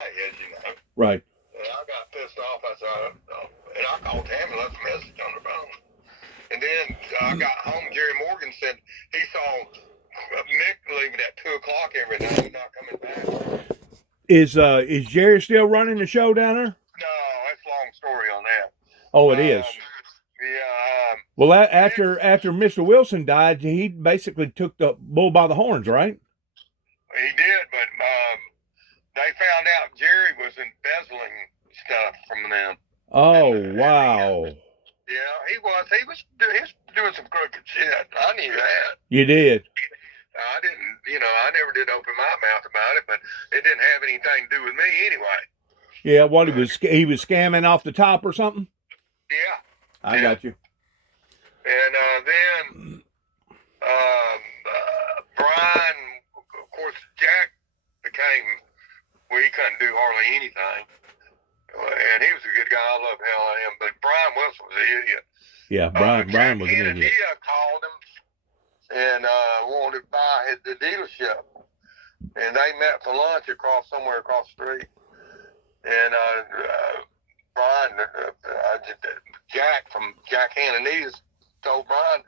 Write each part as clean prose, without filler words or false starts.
as you know. Right. And I got pissed off. I said, and I called Tammy and left a message on the phone. And then I got home. Jerry Morgan said he saw Mick leaving at 2 o'clock every night and not coming back. Is Jerry still running the show down there? No, that's a long story on that. Oh, it is. Yeah. Well, after Mr. Wilson died, he basically took the bull by the horns, right? He did, but they found out Jerry was embezzling stuff from them. Oh, wow. Yeah, he was. He was doing some crooked shit. I knew that. You did. I didn't, I never did open my mouth about it, but it didn't have anything to do with me anyway. Yeah, what he was scamming off the top or something? Yeah. I got you. And then Brian, of course, Jack became, well, he couldn't do hardly anything. And he was a good guy. I love hell out of him. But Brian Wilson was an idiot. Yeah, Brian was an idiot. Dia called him and wanted to buy the dealership. And they met for lunch somewhere across the street. And Brian, Jack from Jack Hananitas told Brian,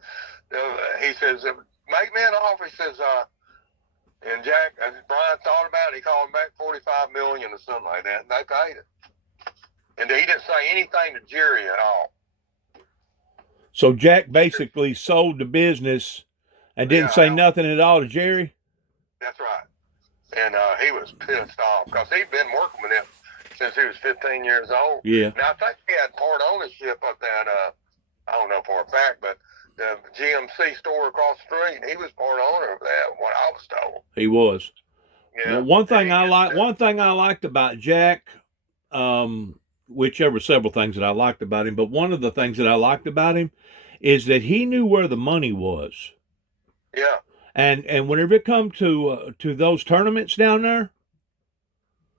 he says, make me an offer. He says, and Brian thought about it. He called him back $45 million or something like that. And they paid it. And he didn't say anything to Jerry at all. So Jack basically sold the business and didn't say nothing at all to Jerry? That's right. And he was pissed off because he'd been working with him since he was 15 years old. Yeah. Now, I think he had part ownership of that, I don't know for a fact, but the GMC store across the street, he was part owner of that, what I was told. He was. Yeah. Well, one thing I liked about Jack, which there were several things that I liked about him, but one of the things that I liked about him is that he knew where the money was. Yeah. And whenever it come to those tournaments down there,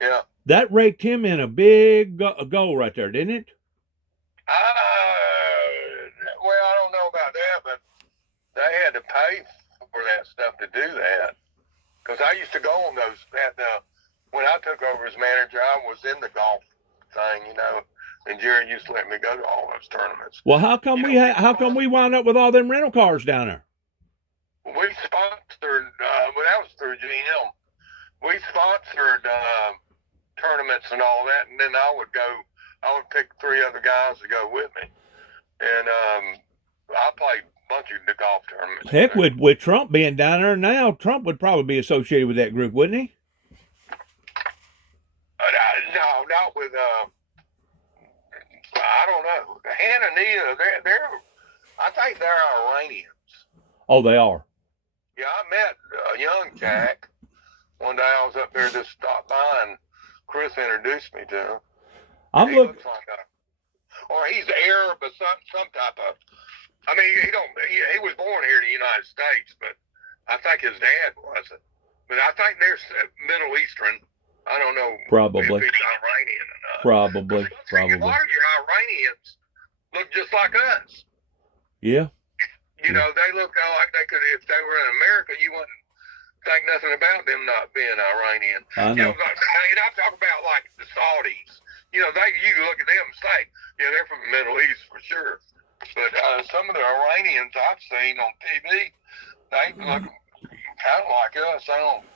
yeah, that raked him in a big goal right there, didn't it? Well, I don't know about that, but they had to pay for that stuff to do that. Because I used to go on those when I took over as manager, I was in the golf thing, and Jerry used to let me go to all those tournaments. Well, how come we wound up with all them rental cars down there? We sponsored, well, that was through GM. We sponsored tournaments and all that, and then I would pick 3 other guys to go with me. And I played a bunch of the golf tournaments. Heck, with Trump being down there now, Trump would probably be associated with that group, wouldn't he? No, not with, I don't know. Hananiah, I think they're Iranians. Oh, they are. Yeah, I met young Jack one day. I was up there just stopped by, and Chris introduced me to him. He looks like or he's Arab or some type of. I mean, he was born here in the United States, but I think his dad wasn't. But I think they're Middle Eastern. I don't know. Probably. If he's Iranian or not. Probably. A lot of your Iranians look just like us. Yeah. They look like they could, if they were in America, you wouldn't think nothing about them not being Iranian. I know. I'm talking about like the Saudis. You look at them and say, yeah, they're from the Middle East for sure. But some of the Iranians I've seen on TV, they look kind of like us.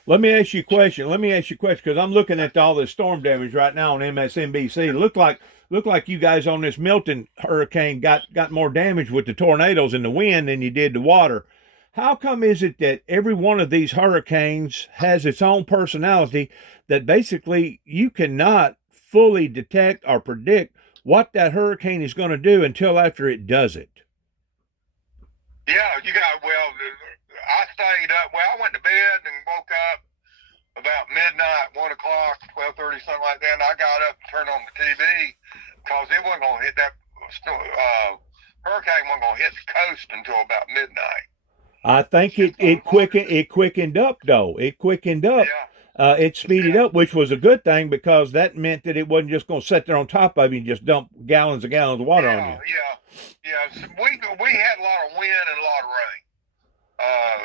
Let me ask you a question because I'm looking at all this storm damage right now on MSNBC. It looked like you guys on this Milton hurricane got more damage with the tornadoes and the wind than you did the water. How come is it that every one of these hurricanes has its own personality that basically you cannot fully detect or predict what that hurricane is going to do until after it does it? Yeah, I stayed up. Well, I went to bed and woke up about midnight, 1 o'clock, 12:30, something like that. And I got up and turned on the TV because it wasn't going to hit that hurricane wasn't going to hit the coast until about midnight. I think it quickened up though. It quickened up. Yeah. It speeded up, which was a good thing because that meant that it wasn't just going to sit there on top of you and just dump gallons of water on you. Yeah. So we had a lot of wind and a lot of rain.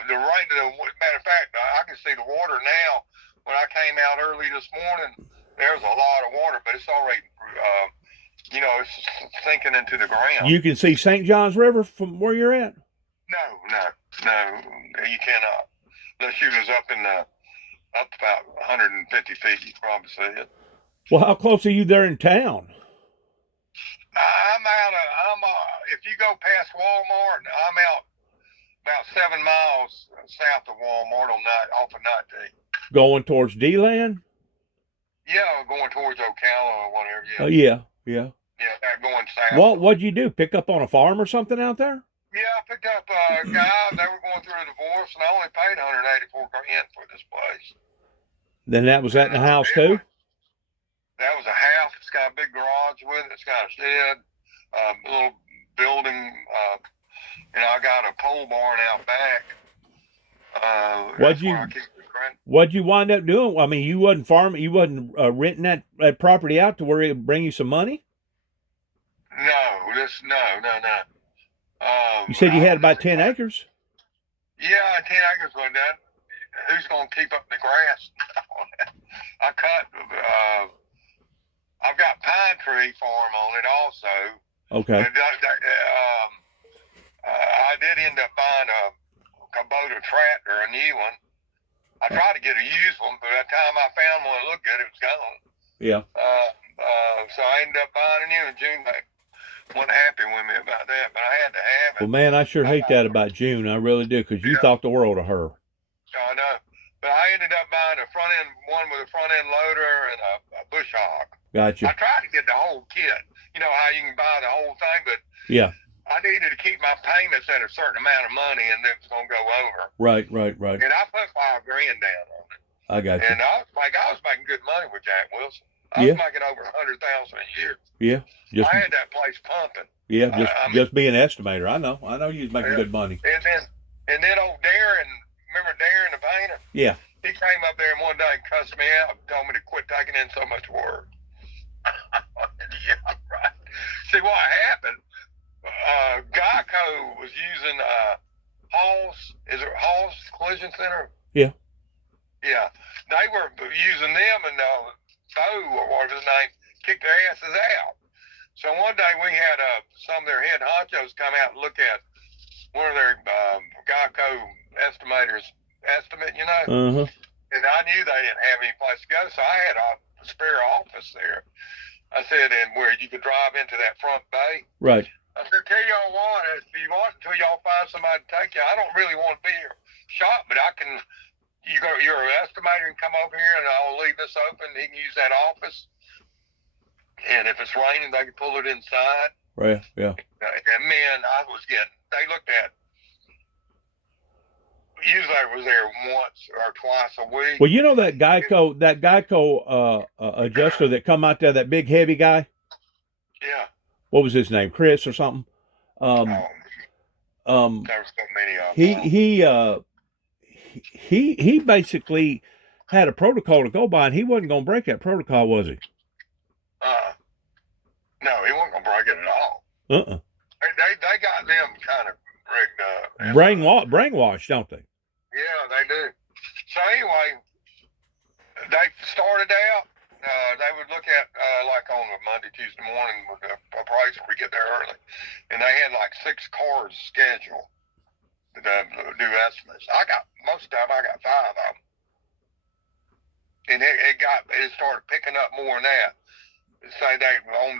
The rain, matter of fact, I can see the water now. When I came out early this morning, there's a lot of water, but it's already, it's sinking into the ground. You can see St. Johns River from where you're at? No, you cannot. Unless you was up about 150 feet, you can probably see it. Well, how close are you there in town? If you go past Walmart, I'm out about 7 miles south of Walmart off of 19. Going towards D-Land? Yeah, going towards Ocala or whatever. Yeah. Yeah. Yeah, going south. What'd you do? Pick up on a farm or something out there? Yeah, I picked up a guy. They were going through a divorce, and I only paid $184 grand for this place. Then that was that in the house too? That was a house. It's got a big garage with it. It's got a shed, a little building, and I got a pole barn out back. What'd you wind up doing? I mean, you wasn't farming, you wasn't renting that property out to where it would bring you some money? No. You said you had about 10 acres. Yeah, 10 acres, but who's going to keep up the grass? I cut. I've got pine tree farm on it also. Okay. I did end up buying a Kubota tractor, a new one. I tried to get a used one, but by the time I found one that looked good, it was gone. Yeah. So I ended up buying a new one. June wasn't happy with me about that, but I had to have it. Well, man, I sure hate that about June. I really do, because you thought the world of her. I know. But I ended up buying a one with a front end loader and a bush hog. Gotcha. I tried to get the whole kit. You know how you can buy the whole thing, but yeah, I needed to keep my payments at a certain amount of money, and it was going to go over. Right. And I put $5 grand down on it. I got you. And I was making good money with Jack Wilson. I was making over $100,000 a year. Yeah. I had that place pumping. Yeah, just being an estimator. I know you was making good money. And then old Darren, remember Darren the painter? Yeah. He came up there one day and cussed me out and told me to quit taking in so much work. Yeah, right. See what happened? Geico was using Hall's Collision Center? Yeah. Yeah. They were using them, and Bo, or whatever his name, kicked their asses out. So one day we had some of their head honchos come out and look at one of their Geico estimators estimate, Uh-huh. And I knew they didn't have any place to go, so I had a spare office there. I said, and where you could drive into that front bay. Right. I said, tell y'all what, if you want until y'all find somebody to take you, I don't really want to be your shop, but you're an estimator and come over here and I'll leave this open. He can use that office. And if it's raining, they can pull it inside. Right, yeah. And man, they looked at, usually I was there once or twice a week. Well, you know that Geico adjuster that come out there, that big heavy guy? Yeah. What was his name? Chris or something? There were so many of them. He basically had a protocol to go by, and he wasn't going to break that protocol, was he? No, he wasn't going to break it at all. They got them kind of rigged up. Brainwashed, don't they? Yeah, they do. So anyway, they started out, they would look at, like on a Monday, Tuesday morning with a appraiser, we get there early, and they had like 6 cars scheduled to do estimates. Most of the time I got 5 of them. And it started picking up more than that. Say they on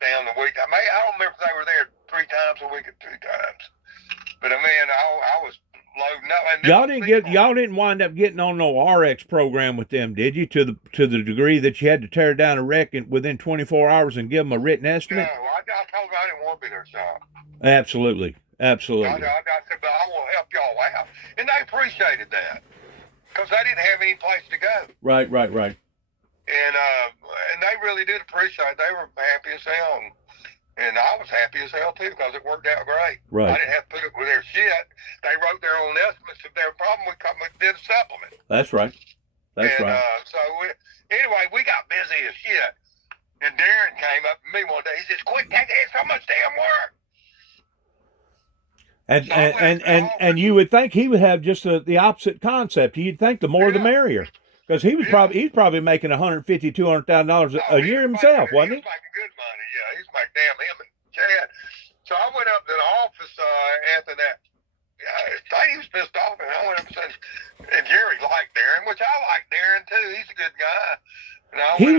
down the week. I don't remember if they were there 3 times a week or 2 times. But I mean, I was loading up. And y'all didn't wind up getting on no RX program with them, did you? To the degree that you had to tear down a wreck within 24 hours and give them a written estimate? No, I told them I didn't want to be their shop. Absolutely. I said, but I will help y'all out, and they appreciated that because they didn't have any place to go. Right. And they really did appreciate it. They were happy as hell. And I was happy as hell, too, because it worked out great. Right. I didn't have to put up with their shit. They wrote their own estimates. If there was a problem, we did a supplement. That's right. So, anyway, we got busy as shit. And Darren came up to me one day. He says, quit taking in so much damn work. And you would think he would have just the opposite concept. You'd think the more the merrier. Because he's probably making $150,000-$200,000 a year himself, wasn't he? He was making good money. Yeah, he's making damn him and Chad. So I went up to the office after that. He was pissed off, and I went up and said, and Jerry liked Darren, which I like Darren too. He's a good guy. And He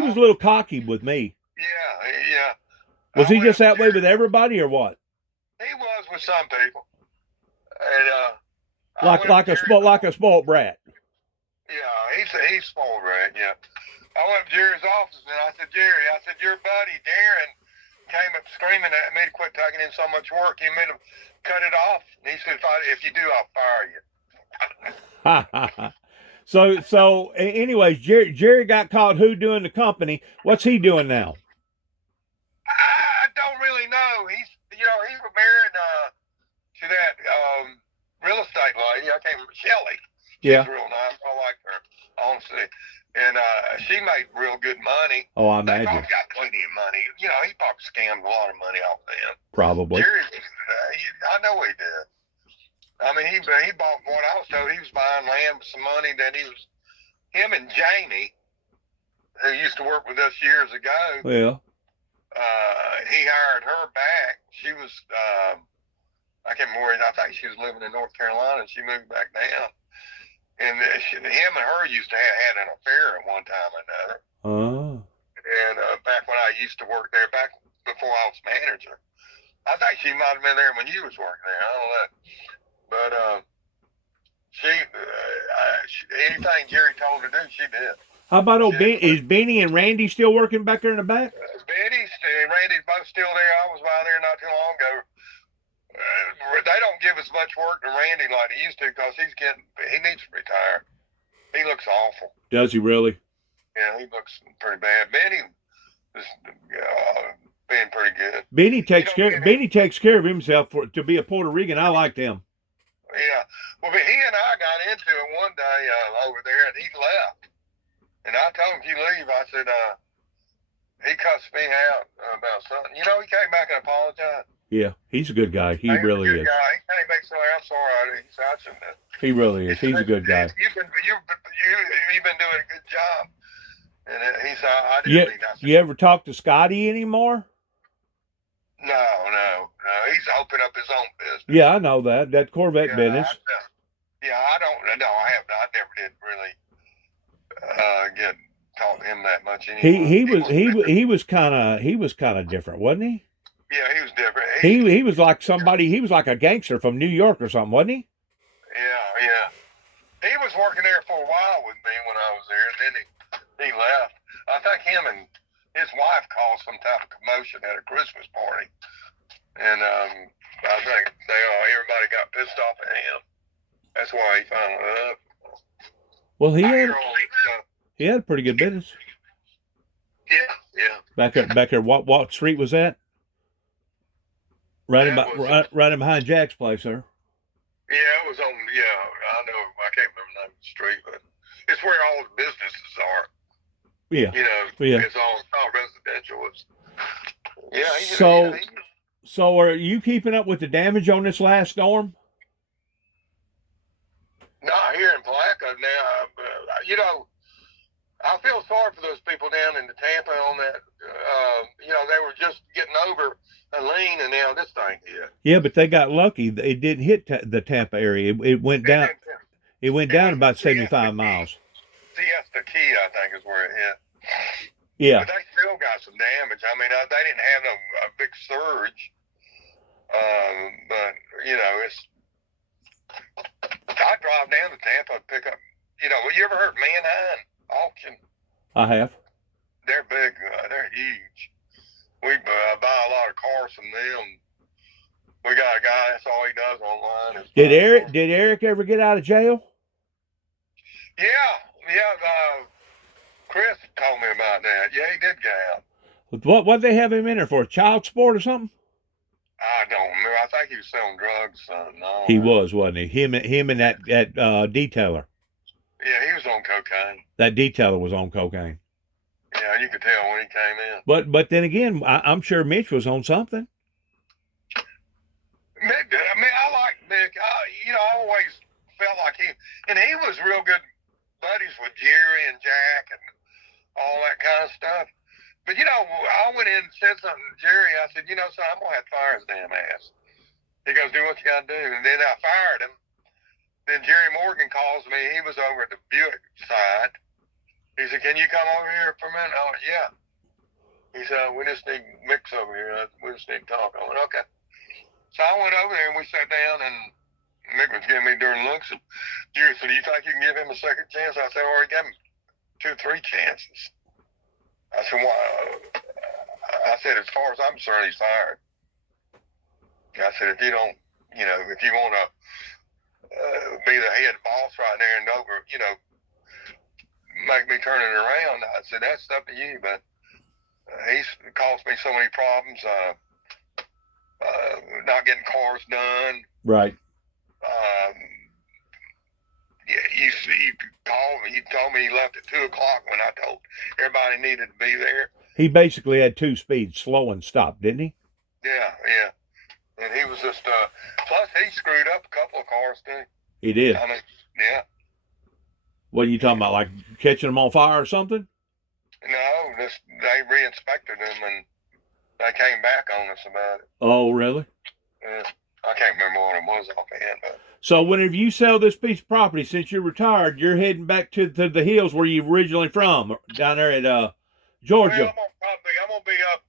was a little cocky with me. Yeah. Was he just that way with everybody, or what? He was with some people, and like a spoiled brat. Yeah, he's spoiled brat. Yeah. I went to Jerry's office and I said, Jerry, your buddy Darren came up screaming at me to quit taking in so much work. You made him cut it off. And he said, if you do, I'll fire you. So anyways, Jerry got caught doing the company. What's he doing now? I don't really know. He's married to that real estate lady. I can't remember, Shelley. She's real nice. I like her, honestly. And she made real good money. Oh, I imagine. They probably got plenty of money. He probably scammed a lot of money off them. Probably. Jerry, I know he did. I mean, he bought what I was told. He was buying land with some money that him and Jamie, who used to work with us years ago. Well, he hired her back. She was, I can't remember. I think she was living in North Carolina, and she moved back down. And him and her used to have had an affair at one time or another. Oh. And back when I used to work there, back before I was manager. I think she might have been there when you was working there. I don't know. But anything Jerry told her to do, she did. How about is Benny and Randy still working back there in the back? Benny and Randy's both still there. I was by there not too long ago. They don't give as much work to Randy like he used to because he needs to retire. He looks awful. Does he really? Yeah, he looks pretty bad. Benny is being pretty good. Benny takes care of himself to be a Puerto Rican. I like them. Yeah. Well, but he and I got into it one day over there, and he left. And I told him, if you leave, I said, he cussed me out about something. He came back and apologized. Yeah, he's a good guy. He really is. Guy. He came back and said, I'm sorry. I shouldn't have. He really is. He's a good guy. You've been doing a good job. And he said, I didn't think that. You ever talk to Scotty anymore? No. He's opened up his own business. Yeah, I know that Corvette business. I don't. No, I have not. I never did really talk to him that much anymore. He was kind of different, wasn't he? Yeah, he was different. He was like somebody. He was like a gangster from New York or something, wasn't he? Yeah. He was working there for a while with me when I was there, and then he left. I think him and his wife caused some type of commotion at a Christmas party, and I think everybody got pissed off at him. That's why he finally left. Well, he had a pretty good business. Yeah. Back there. What street was that? Right behind Jack's place, sir. Yeah, it was on. Yeah, I know. I can't remember the name of the street, but it's where all the businesses are. Yeah. It's all residential. Yeah. So are you keeping up with the damage on this last storm? Not here in Palaco now. I feel sorry for those people down in the Tampa on that. They were just getting over a lean, and now this thing hit. Yeah, but they got lucky. It didn't hit the Tampa area. It went down. It went down about 75 miles. Siesta Key, I think, is where it hit. Yeah. But they still got some damage. I mean, they didn't have a big surge. But it's. I drive down to Tampa and pick up. You ever heard Manheim Auction? I have. They're big. They're huge. We buy a lot of cars from them. We got a guy. That's all he does online. Did Eric ever get out of jail? Yeah. Chris told me about that. Yeah, he did get out. What they have him in there for? Child support or something? I don't remember. I think he was selling drugs. No. He was, wasn't he? Him and that detailer. Yeah, he was on cocaine. That detailer was on cocaine. Yeah, you could tell when he came in. But then again, I'm sure Mitch was on something. Mick did. I mean, I like Mick. I always felt like he was real good buddies with Jerry and Jack and all that kind of stuff. But I went in and said something to Jerry. I said, son, I'm gonna have to fire his damn ass. He goes, do what you gotta do. And then I fired him. Then Jerry Morgan calls me. He was over at the Buick side. He said, can you come over here for a minute? I went, yeah. He said, we just need Mick's over here. We just need to talk. I went, okay. So I went over there and we sat down and Mick was giving me dirty looks. And Jerry said, do you think you can give him a second chance? I said, I already gave him 2 or 3 chances. I said, why? I said, as far as I'm concerned, he's fired. I said, if you don't, if you want to be the head boss right there and over, make me turn it around, I said, that's up to you. But he's caused me so many problems, not getting cars done. Right. You called me. He told me he left at 2 o'clock when I told everybody needed to be there. He basically had 2 speeds, slow and stop, didn't he? Yeah. And he was just, plus he screwed up a couple of cars too. He did. I mean, yeah. What are you talking about, like catching them on fire or something? No, they re-inspected them and they came back on us about it. Oh, really? Yeah. I can't remember what it was offhand, but. So whenever you sell this piece of property, since you're retired, you're heading back to the hills where you're originally from, down there at Georgia. Well, I'm gonna be up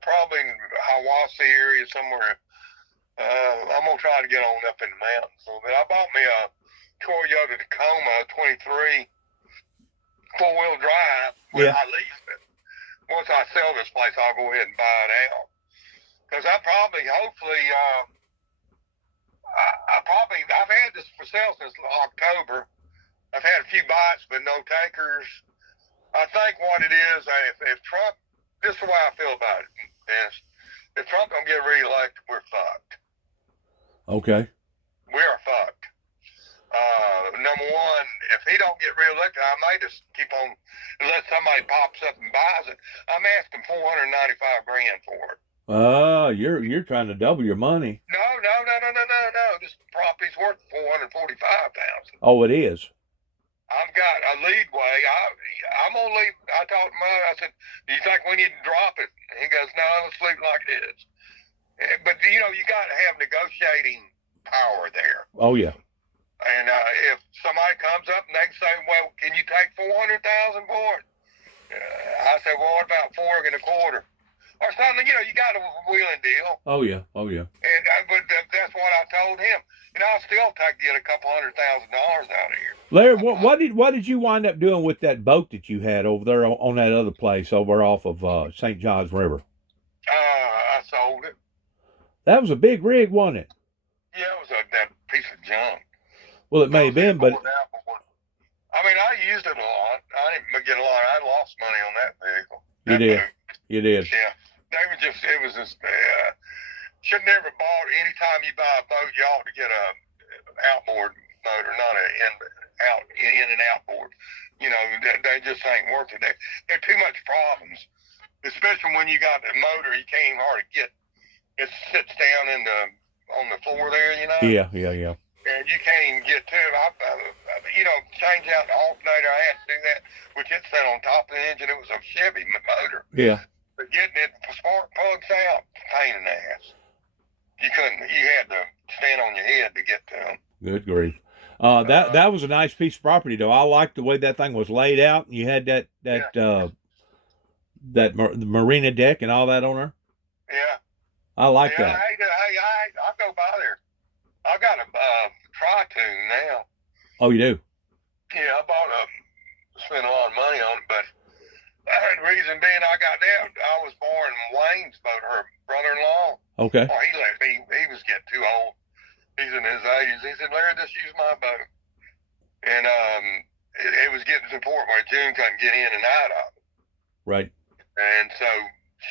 probably in Hiawassee area somewhere. I'm gonna try to get on up in the mountains a little bit. I bought me a Toyota Tacoma 23 4-wheel drive when I leased it. Once I sell this place, I'll go ahead and buy it out. Because hopefully, I've had this for sale since October. I've had a few bites, but no takers. I think what it is, if Trump, this is the way I feel about it, Dennis. If Trump don't get reelected, we're fucked. Okay. We are fucked. Number one, if he don't get reelected, I may just keep on, unless somebody pops up and buys it. I'm asking $495,000 for it. You're trying to double your money. No. This property's worth $445,000. Oh, it is. I've got a leadway. I'm gonna leave. I told him, I said, do you think we need to drop it? He goes, no, let's leave it like it is. But you got to have negotiating power there. Oh yeah. And if somebody comes up and they say, well, can you take $400,000 for it? I said, well, what about $425,000? Or something, you got a wheeling deal. Oh yeah. And but that's what I told him. I'll still get a couple $100,000 out of here. Larry, what did you wind up doing with that boat that you had over there on that other place over off of St. Johns River? I sold it. That was a big rig, wasn't it? Yeah, it was that piece of junk. Well, it may have been, but I mean, I used it a lot. I didn't get a lot. I lost money on that vehicle. You did. Yeah. It was just, should never bought, anytime you buy a boat, you ought to get a outboard motor, not in and outboard. They just ain't worth it. They're too much problems, especially when you got the motor, you can't even hardly get, it sits down on the floor there, Yeah. And you can't even get to it. Change out the alternator, I had to do that, which it sat on top of the engine. It was a Chevy motor. Yeah. But getting it spark plugs out, pain in the ass. You had to stand on your head to get to them. Good grief. That was a nice piece of property, though. I liked the way that thing was laid out. You had that marina deck and all that on there. Yeah. I like that. Hey, I go by there. I got a Tri-Tune now. Oh, you do? Yeah, spent a lot of money on it, but the reason being I was born in Wayne's boat, her brother-in-law. Okay. Oh, he left me. He was getting too old. He's in his 80s. He said, Larry, just use my boat. And it was getting to the point where June couldn't get in and out of it. Right. And so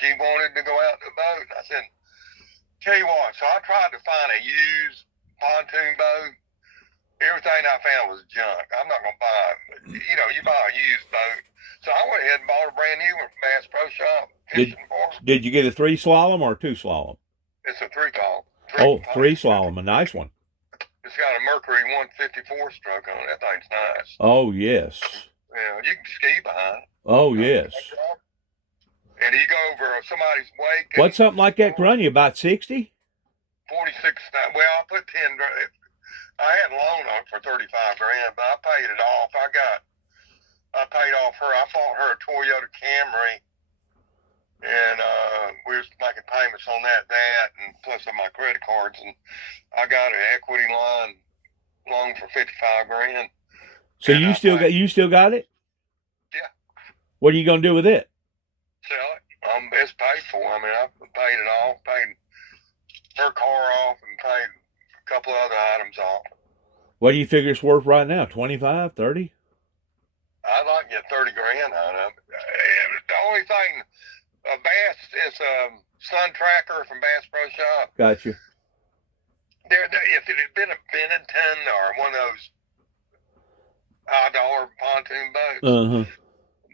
she wanted to go out in the boat. And I said, tell you what. So I tried to find a used pontoon boat. Everything I found was junk. I'm not going to buy it. You buy a used boat. So I went ahead and bought a brand new one from Bass Pro Shop. Did you get a 3 slalom or a 2 slalom? It's a 3 column. 3 slalom, a nice one. It's got a Mercury 154 stroke on it. That thing's nice. Oh yes. Yeah, you can ski behind it. Oh yes. And you go over somebody's wake. What something like that run you about 60? 46. Well, I put 10. I had a loan on it for 35 grand, but I paid it off. I paid off her. I bought her a Toyota Camry, and we was making payments on that, and plus on my credit cards, and I got an equity loan for 55 grand. So you still got it? Yeah. What are you gonna do with it? Sell it. It's paid for. I mean, I paid it off, paid her car off, and paid a couple of other items off. What do you figure it's worth right now? 25, 30? I'd like to get 30 grand out of it. The only thing, Bass is a Sun Tracker from Bass Pro Shop. Gotcha. If it had been a Benetton or one of those $1 pontoon boats,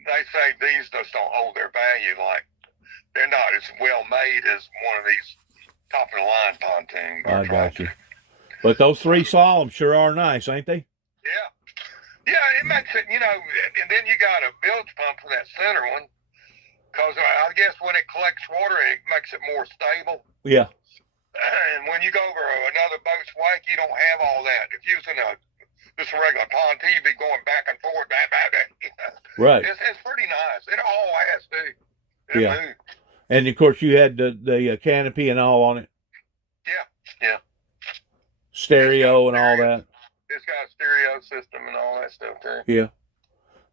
they say these just don't hold their value. Like, they're not as well made as one of these top of the line pontoon boats. I got you. But those 3 slaloms sure are nice, ain't they? Yeah. Yeah, it makes it, and then you got a bilge pump for that center one, because I guess when it collects water, it makes it more stable. Yeah. And when you go over another boat's wake, you don't have all that. If you're using just a regular pontoon, you'd be going back and forth, Right. It's pretty nice. It all has to. Yeah. Moves. And of course, you had the canopy and all on it. Yeah. Stereo and all that. It's got a stereo system and all that stuff too. Yeah.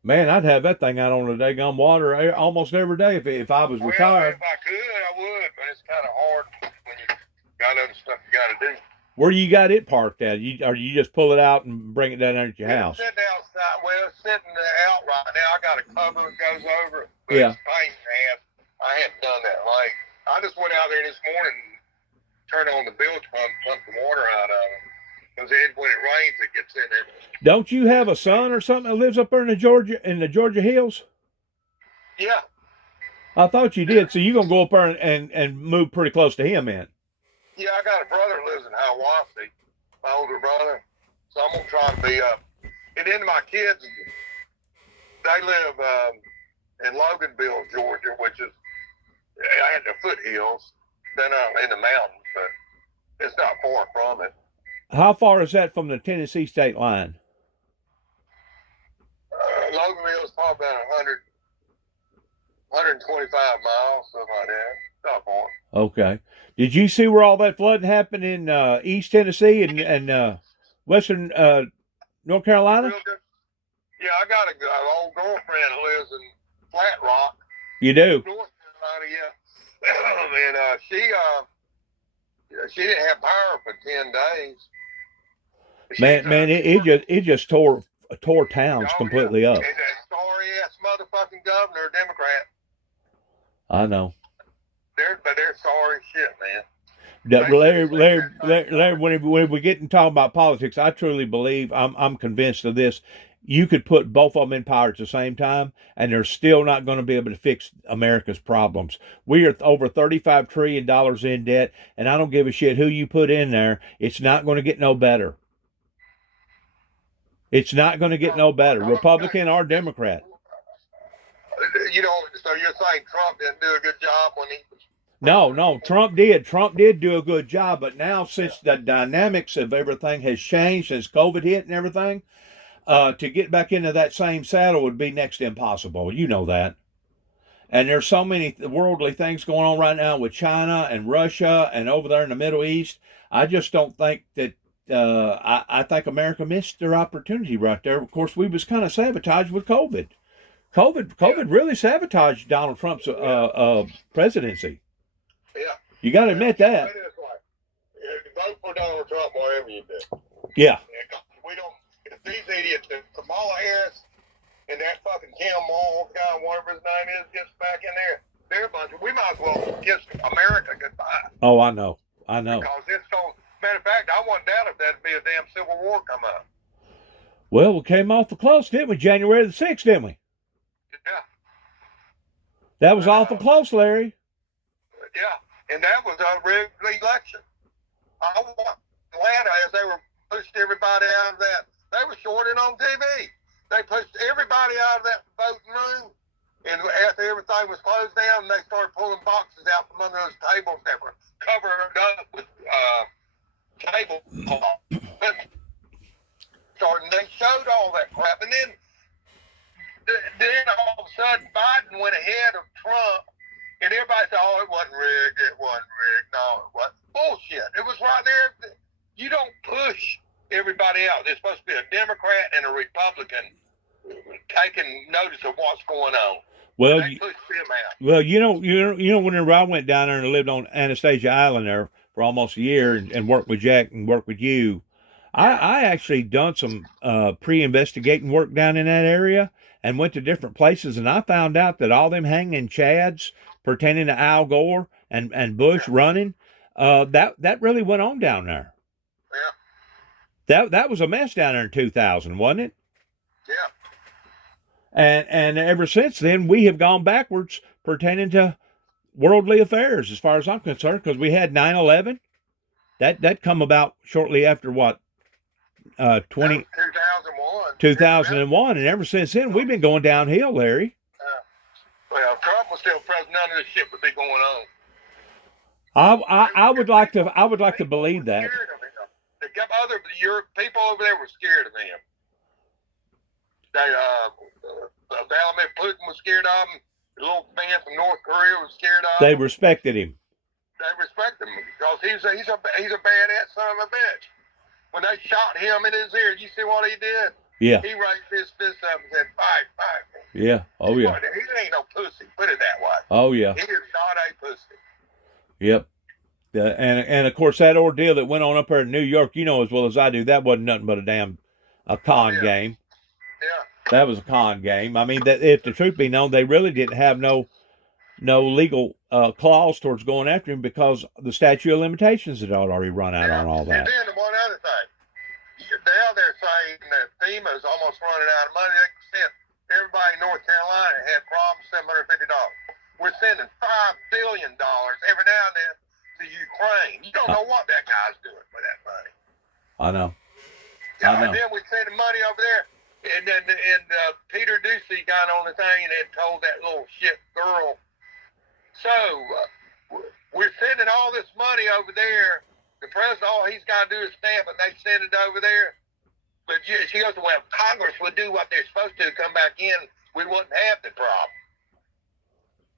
Man, I'd have that thing out on the daggum water almost every day if I was retired. If I could, I would, but it's kind of hard when you got other stuff you got to do. Where you got it parked at? Or you just pull it out and bring it down there at your house? It's sitting outside. Well, it's sitting out right now. I got a cover that goes over it. But Yeah. It's paint half. I hadn't done that. Like, I just went out there this morning and turned on the bilge pump, pumped the water out of it. Because when it rains, it gets in there. Don't you have a son or something that lives up there in the Georgia hills? Yeah. I thought you did. So you're gonna go up there and move pretty close to him, man. Yeah, I got a brother who lives in Hiawassee, my older brother. So I'm gonna try to be up. And then my kids, they live in Loganville, Georgia, which is at the foothills. They're not in the mountains, but it's not far from it. How far is that from the Tennessee state line? Loganville is probably about 125 miles, something like that. Not far. Okay. Did you see where all that flooding happened in East Tennessee and Western North Carolina? Yeah, I got an old girlfriend that lives in Flat Rock. You do? North Carolina, yeah. And she didn't have power for 10 days. Man, it just tore towns completely up. And that sorry ass motherfucking governor, Democrat. I know. They're sorry as shit, man. Larry, when we get and talk about politics, I truly believe I'm convinced of this. You could put both of them in power at the same time, and they're still not going to be able to fix America's problems. We are over $35 trillion in debt, and I don't give a shit who you put in there. It's not going to get no better. It's not going to get no better, Republican or Democrat. So you're saying Trump didn't do a good job when he was... No, Trump did. Trump did do a good job, but now since the dynamics of everything has changed, since COVID hit and everything, to get back into that same saddle would be next to impossible. You know that. And there's so many worldly things going on right now with China and Russia and over there in the Middle East. I just don't think that I think America missed their opportunity right there. Of course, we was kind of sabotaged with COVID. COVID really sabotaged Donald Trump's presidency. Yeah. You got to admit that. Vote for Donald Trump, whatever you do. Yeah. We don't. If these idiots, Kamala Harris and that fucking Kim Moore guy, whatever his name is, gets back in there, they're a bunch of. We might as well kiss America goodbye. Oh, I know. Because it's going. Matter of fact, I wouldn't doubt if that'd be a damn civil war come up. Well, we came awful close, didn't we? January the 6th, didn't we? Yeah. That was awful close, Larry. Yeah, and that was a rigged election. I won Atlanta as they were pushed everybody out of that. They were shorting on TV. They pushed everybody out of that voting room. And after everything was closed down, they started pulling boxes out from under those tables that were covered up with tablecloth. They showed all that crap. And then all of a sudden, Biden went ahead of Trump. And everybody said, oh, it wasn't rigged. It wasn't rigged. No, it wasn't. Bullshit. It was right there. You don't push everybody out. There's supposed to be a Democrat and a Republican taking notice of what's going on. Well, they pushed them out. Well, whenever I went down there and lived on Anastasia Island there for almost a year and worked with Jack and worked with you, I actually done some pre-investigating work down in that area and went to different places, and I found out that all them hanging chads pertaining to Al Gore and Bush running, that really went on down there. Yeah. That was a mess down there in 2000, wasn't it? Yeah. And ever since then, we have gone backwards pertaining to worldly affairs, as far as I'm concerned, because we had 9/11. That come about shortly after what? 2001. 2001, and ever since then, we've been going downhill, Larry. Well, if Trump was still president, none of this shit would be going on. I would like to believe that. The Europe people over there were scared of him. Vladimir Putin was scared of him. The little man from North Korea was scared of him. They respected him. They respect him because he's a badass son of a bitch. When they shot him in his ear, you see what he did? Yeah. He raised his fist up and said, "Fight, fight." Yeah. Oh yeah. He ain't no pussy. Put it that way. Oh yeah. He is not a pussy. Yep. And of course that ordeal that went on up there in New York, you know as well as I do, that wasn't nothing but a con game. Yeah. That was a con game. I mean, that if the truth be known, they really didn't have no legal clause towards going after him because the statute of limitations had already run out on all that. And then one other thing. Now they're saying that FEMA's almost running out of money. They sent everybody in North Carolina that had problems $750. We're sending $5 billion every now and then to Ukraine. You don't know what that guy's doing with that money. I know. And then we sending money over there. And then Peter Ducey got on the thing and had told that little shit girl. So we're sending all this money over there. The president, all he's got to do is stamp it. They send it over there. But she goes, well, if Congress would do what they're supposed to, come back in, we wouldn't have the problem.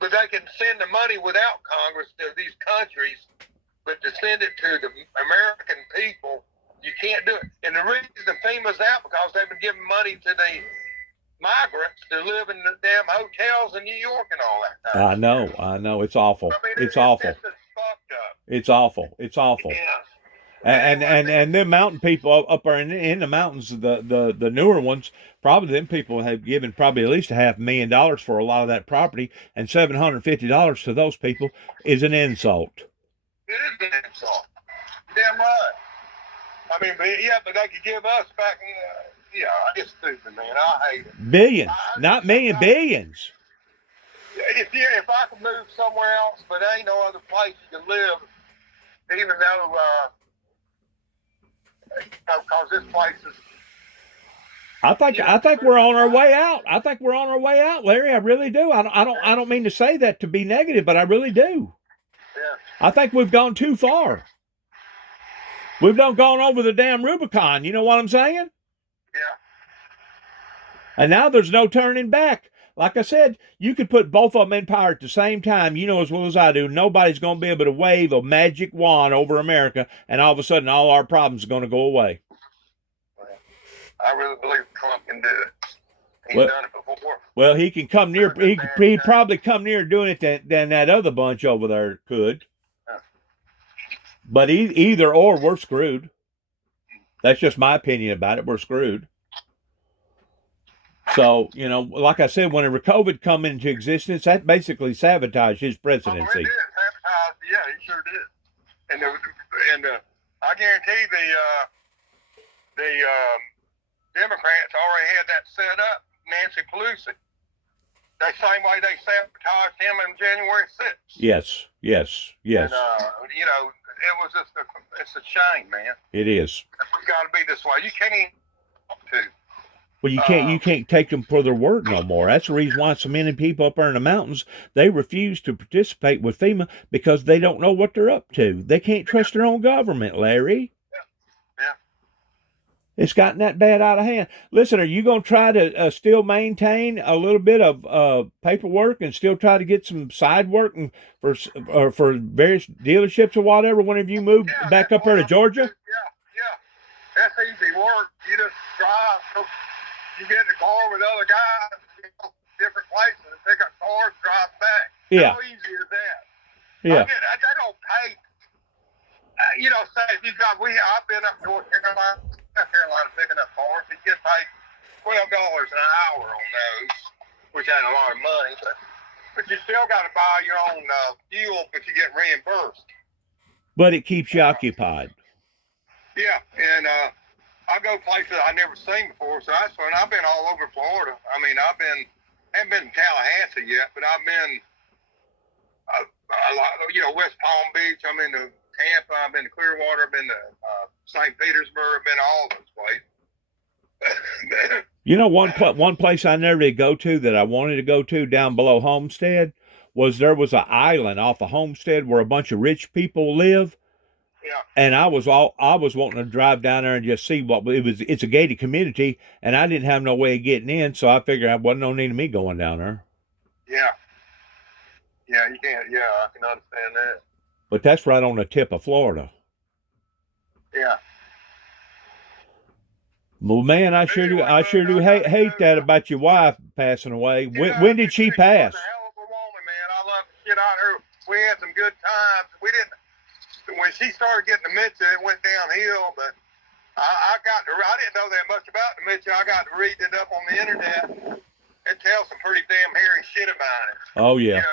But they can send the money without Congress to these countries, but to send it to the American people, you can't do it. And the reason FEMA's out because they've been giving money to the migrants to live in the damn hotels in New York and all that. I know. It's awful. I mean, it's awful. It's fucked up. It's awful. It's awful. Yeah. And them mountain people up there in the mountains, the newer ones, probably them people have given probably at least $500,000 for a lot of that property, and $750 to those people is an insult. It is an insult. Damn right. I mean, but they could give us back. It's stupid, man. I hate it. Billions, not million, billions. If I could move somewhere else, but there ain't no other place you can live, even though. Because this place is. I think we're on our way out. I think we're on our way out, Larry. I really do. I don't mean to say that to be negative, but I really do. Yeah. I think we've gone too far. We've gone over the damn Rubicon. You know what I'm saying? Yeah. And now there's no turning back. Like I said, you could put both of them in power at the same time. You know as well as I do, nobody's going to be able to wave a magic wand over America, and all of a sudden all our problems are going to go away. I really believe Trump can do it. He's done it before. Well, he can come near. He probably come near doing it than that other bunch over there could. Yeah. But either or, we're screwed. That's just my opinion about it. We're screwed. So, like I said, whenever COVID come into existence, that basically sabotaged his presidency. Oh, it did. Sabotaged. Yeah, he sure did. And I guarantee the Democrats already had that set up. Nancy Pelosi. The same way they sabotaged him on January 6th. Yes. And, it was just it's a shame, man. It is. We got to be this way. You can't even talk to. Well, you can't take them for their word no more. That's the reason why so many people up there in the mountains, they refuse to participate with FEMA because they don't know what they're up to. They can't trust their own government, Larry. Yeah. It's gotten that bad out of hand. Listen, are you going to try to still maintain a little bit of paperwork and still try to get some side work and for various dealerships or whatever whenever you move back up there to Georgia? Yeah. That's easy work. You just drive. You get in the car with other guys, different places, and pick up cars, drive back. Yeah. How easy is that? Yeah. They don't pay. Say if you got, I've been up North Carolina picking up cars. You get paid $12 an hour on those, which ain't a lot of money, but you still got to buy your own fuel, but you get reimbursed. But it keeps you occupied. Yeah, and I go places I never seen before, so that's fun. I've been all over Florida. I mean, haven't been in Tallahassee yet, but I've been, West Palm Beach. I'm in the Tampa. I've been to Clearwater. I've been to St. Petersburg. I've been to all those places. You know, one place I never did go to that I wanted to go to down below Homestead there was an island off of Homestead where a bunch of rich people live. Yeah. And I was wanting to drive down there and just see what it was. It's a gated community, and I didn't have no way of getting in, so I figured I wasn't no need of me going down there. Yeah. Yeah, you can't. Yeah, I can understand that. But that's right on the tip of Florida. Yeah. Well, man, I sure do hate that about your wife passing away. When did she pass? She was a hell of a woman, man. I love the shit out of her. We had some good times. When she started getting dementia, it went downhill, but I didn't know that much about dementia. I got to read it up on the internet. It tells some pretty damn hairy shit about it. Oh, yeah.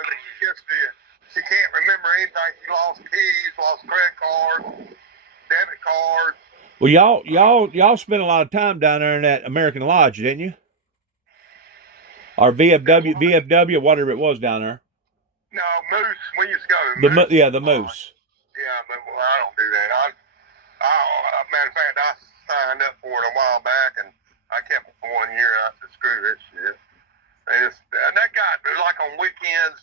She can't remember anything. She lost keys, lost credit cards, debit cards. Well, y'all spent a lot of time down there in that American Lodge, didn't you? Or VFW, whatever it was down there. No, Moose. We used to go to Moose. The Moose. Yeah, but I don't do that. Matter of fact, I signed up for it a while back, and I kept it for 1 year. And I said, screw this shit. And that guy, like on weekends,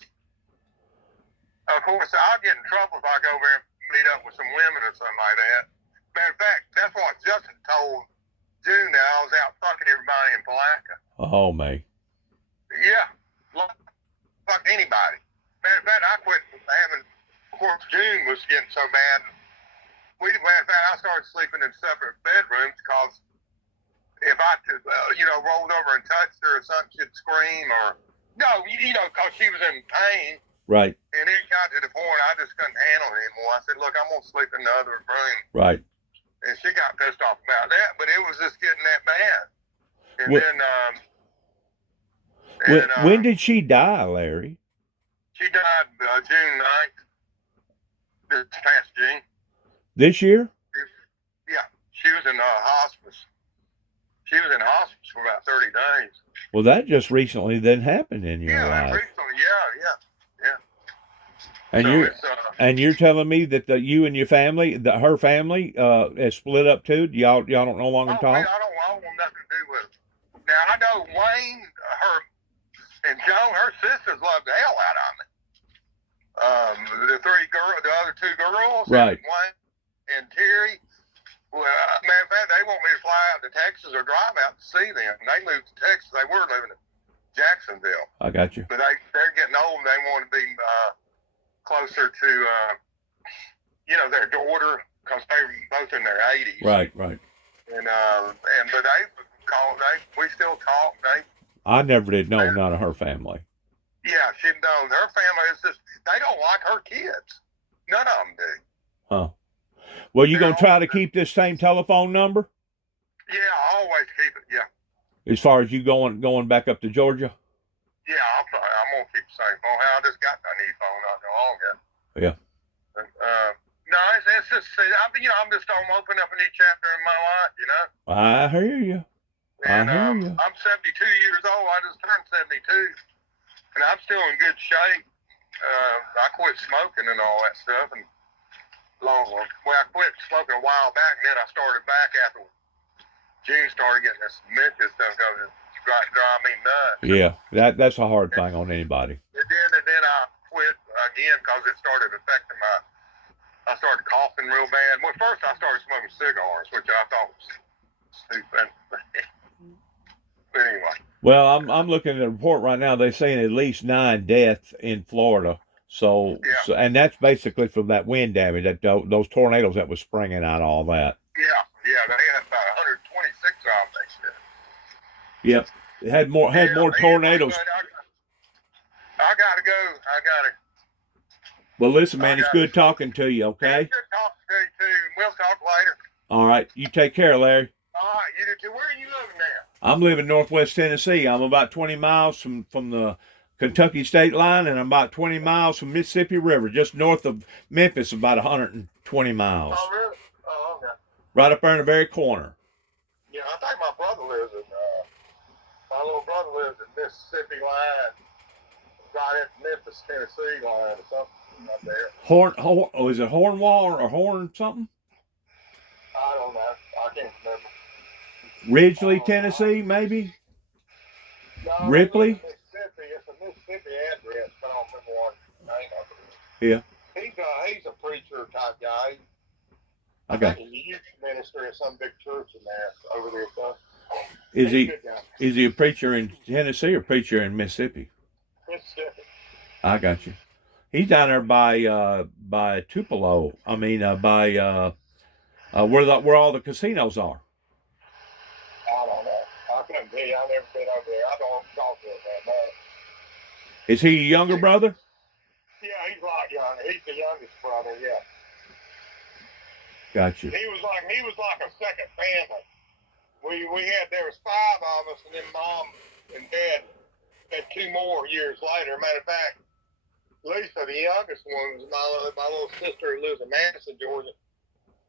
of course, I'll get in trouble if I go there and meet up with some women or something like that. Matter of fact, that's what Justin told June that I was out fucking everybody in Palatka. Oh, man. Yeah. Fuck anybody. Matter of fact, I quit having. Of course, June was getting so bad. Matter of fact, I started sleeping in separate bedrooms because if I, rolled over and touched her or something, she'd scream because she was in pain. Right. And it got to the point I just couldn't handle it anymore. I said, look, I'm going to sleep in the other room. Right. And she got pissed off about that, but it was just getting that bad. And when did she die, Larry? She died June 9th. This past June. This year? Yeah. She was in hospice. She was in hospice for about 30 days. Well, that just recently then happened in your life. Recently, yeah. And you're telling me that you and your family, her family, is split up too? Y'all don't no longer talk? I don't want nothing to do with it. Now I know Wayne, her, and Joan, her sisters love the hell out of me. The other two girls, right? Wayne and Terry. Well, matter of fact, they want me to fly out to Texas or drive out to see them. They moved to Texas. They were living in Jacksonville. I got you. But they're getting old. And they want to be closer to, their daughter because they're both in their 80s. Right. But we still talk. I never did know none of her family. Yeah, she knows. Her family is just, they don't like her kids. None of them do. Huh. Well, you going to try to keep this same telephone number? Yeah, I always keep it, yeah. As far as you going back up to Georgia? Yeah, I'm going to keep the same phone. I just got my new phone not too long ago. Yeah. No, it's just, I'm just going to open up a new chapter in my life, I hear you. And I'm 72 years old. I just turned 72. And I'm still in good shape. I quit smoking and all that stuff, and long one. Well, I quit smoking a while back, and then I started back after June started getting this Memphis stuff going. It drive me nuts. Yeah, that's a hard thing on anybody. And then I quit again because it started affecting I started coughing real bad. Well, first I started smoking cigars, which I thought was stupid. But anyway. Well, I'm looking at a report right now. They're saying at least 9 deaths in Florida. So, Yeah. so and that's basically from that wind damage, that those tornadoes that was springing out, all that. Yeah, they had about 126 of them, they said. Yep, it had more tornadoes. I gotta go. Well, listen, man, it's good talking to you. Okay. It's good talking to you too. We'll talk later. All right, you take care, Larry. All right, you do too. Where are you living now? I'm living Northwest Tennessee. I'm about 20 miles from the Kentucky state line, and I'm about 20 miles from Mississippi River, just north of Memphis, about 120 miles. Oh, really? Oh, okay. Right up there in the very corner. Yeah, I think my brother lives in, my little brother lives in Mississippi line, right at Memphis, Tennessee line or something up there. Is it Hornwall or Horn something? I don't know. I can't remember. Ridgely, Tennessee, maybe? No, Ripley? Mississippi. It's a Mississippi address, but I don't remember what the name of Yeah. it is. He's a preacher type guy. I think he's a youth minister at some big church in there over there. So. Is he a preacher in Tennessee or preacher in Mississippi? Mississippi. I got you. He's down there by Tupelo. I mean, by where all the casinos are. I don't know. I couldn't tell you. I've never been over there. I don't talk to him that much. Is he a younger brother? Yeah, he's a lot younger. He's the youngest brother. Yeah. Gotcha. He was like a second family. There was 5 of us, and then Mom and Dad had 2 more years later. Matter of fact, Lisa, the youngest one, was my little sister who lives in Madison, Georgia.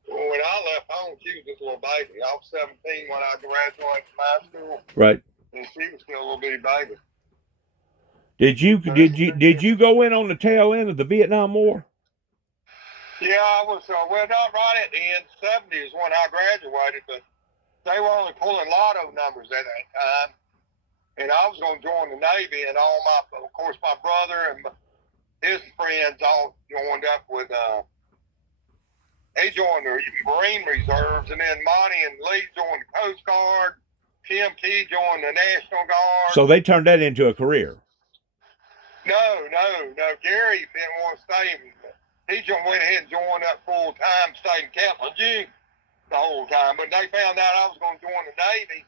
When I left home, she was just a little baby. I was 17 when I graduated from high school. Right. And she was still a little bitty baby. Did you go in on the tail end of the Vietnam War? Yeah, I was. Well, not right at the end. 70s when I graduated, but they were only pulling lotto numbers at that time. And I was going to join the Navy, and of course, my brother and his friends all joined up with. They joined the Marine Reserves, and then Monty and Lee joined the Coast Guard. Tim Key joined the National Guard. So they turned that into a career. No. Gary didn't want to stay. He went ahead and joined up full time, stayed in Kathleen the whole time. But they found out I was going to join the Navy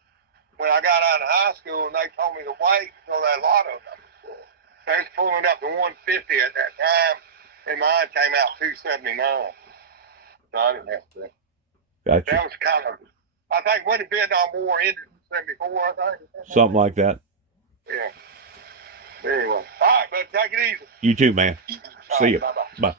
when I got out of high school, and they told me to wait until that lotto number was full. They was pulling up to 150 at that time, and mine came out 279. So I didn't have to. Gotcha. That was kind of, I think when the Vietnam War ended in 74, I think. Something like that. Yeah. Anyway. All right, bud. Take it easy. You too, man. See you. Bye-bye. Bye.